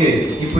Okay.